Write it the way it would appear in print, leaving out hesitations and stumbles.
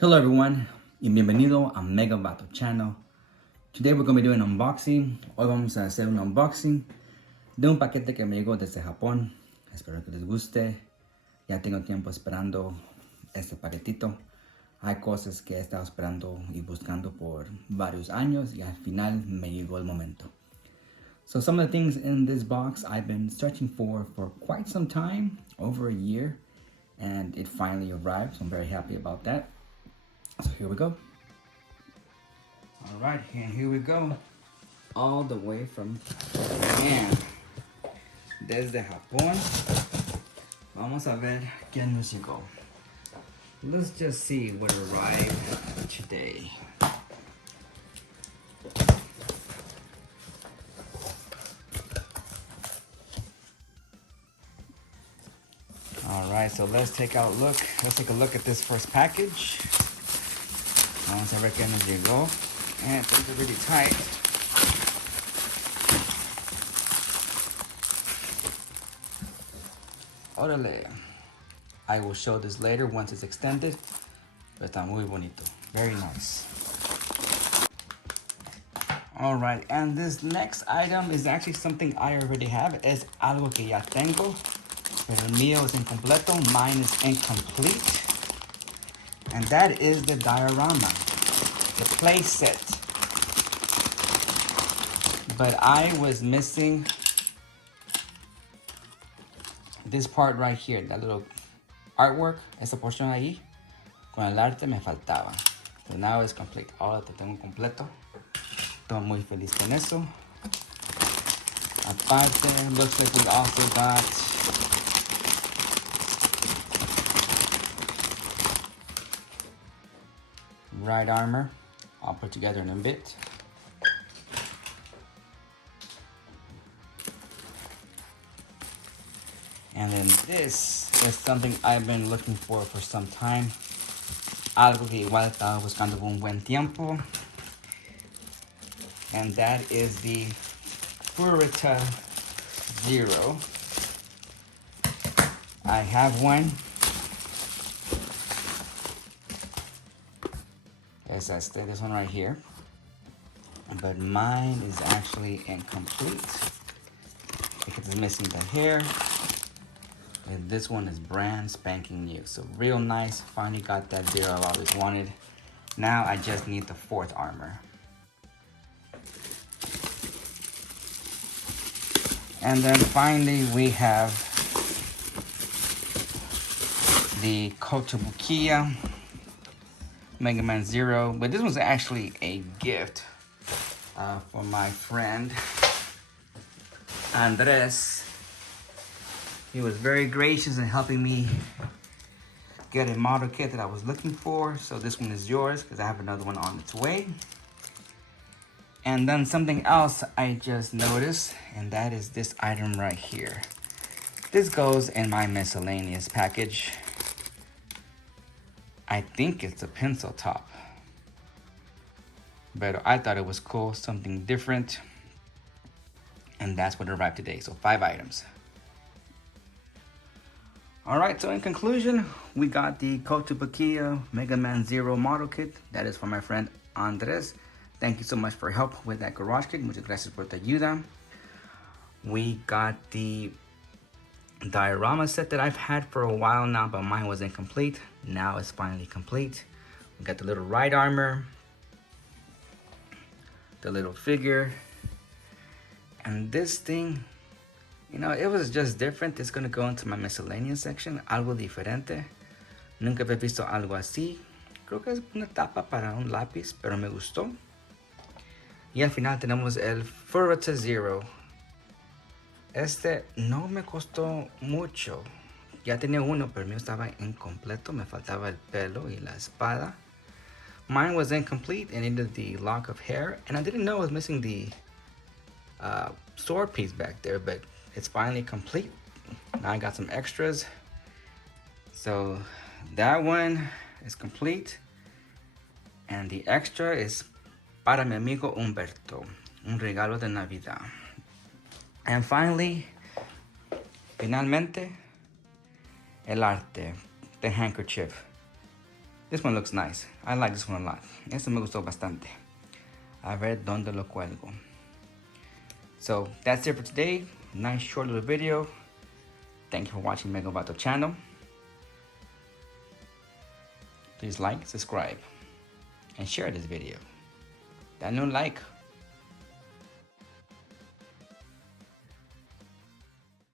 Hello everyone y bienvenido a Megaman channel. Today we're going to be doing an unboxing. Hoy vamos a hacer un unboxing de un paquete que me llegó desde Japón. Espero que les guste. Ya tengo tiempo esperando este paquetito. Hay cosas que he estado esperando y buscando por varios años y al final me llegó el momento. So some of the things in this box I've been searching for quite some time, over a year, and it finally arrived, so I'm very happy about that. So here we go. All right, and here we go. All the way from Japan. Desde Japón. Vamos a ver qué nos llegó. Let's just see what arrived today. All right, so let's take a look at this first package. Vamos a ver qué nos llegó. And things are really tight. Órale. I will show this later once it's extended. Pero está muy bonito. Very nice. Alright, and this next item is actually something I already have. Es algo que ya tengo. Pero el mío es incompleto. Mine is incomplete. And that is the diorama. The play set. But I was missing this part right here, that little artwork, esa porción ahí, con el arte me faltaba. So now it's complete. Ahora te tengo completo. Estoy muy feliz con eso. Aparte, looks like we also got ride armor. I'll put together in a bit. And then this is something I've been looking for some time. Algo que igual estaba buscando por un buen tiempo. And that is the Furita Zero. I have one. Es this one right here. But mine is actually incomplete because it's missing the hair. And this one is brand spanking new. So real nice. Finally got that zero I've always wanted. Now I just need the fourth armor. And then finally we have the Kotobukiya Megaman Zero. But this was actually a gift for my friend Andres. He was very gracious in helping me get a model kit that I was looking for. So this one is yours because I have another one on its way. And then something else I just noticed, and that is this item right here. This goes in my miscellaneous package. I think it's a pencil top. But I thought it was cool, something different. And that's what arrived today. So 5 items. Alright, so in conclusion, we got the Kotobukiya Megaman Zero model kit. That is for my friend Andres. Thank you so much for help with that garage kit. Muchas gracias por tu ayuda. We got the diorama set that I've had for a while now, but mine was incomplete. Now it's finally complete. We got the little ride armor, the little figure, and this thing, you know, it was just different. It's gonna go into my miscellaneous section. Algo diferente. Nunca había visto algo así. Creo que es una tapa para un lápiz, pero me gustó. Y al final tenemos el Furita Zero. Este no me costó mucho. Ya tenía uno, pero el mío estaba incompleto. Me faltaba el pelo y la espada. Mine was incomplete and needed the lock of hair. And I didn't know I was missing the sword piece back there, but it's finally complete. Now I got some extras. So that one is complete. And the extra is para mi amigo Humberto. Un regalo de Navidad. And finally, finalmente, el arte, the handkerchief. This one looks nice. I like this one a lot. Este me gustó bastante. A ver dónde lo cuelgo. So that's it for today. Nice short little video. Thank you for watching Megaman channel. Please like, subscribe, and share this video. Dale un like.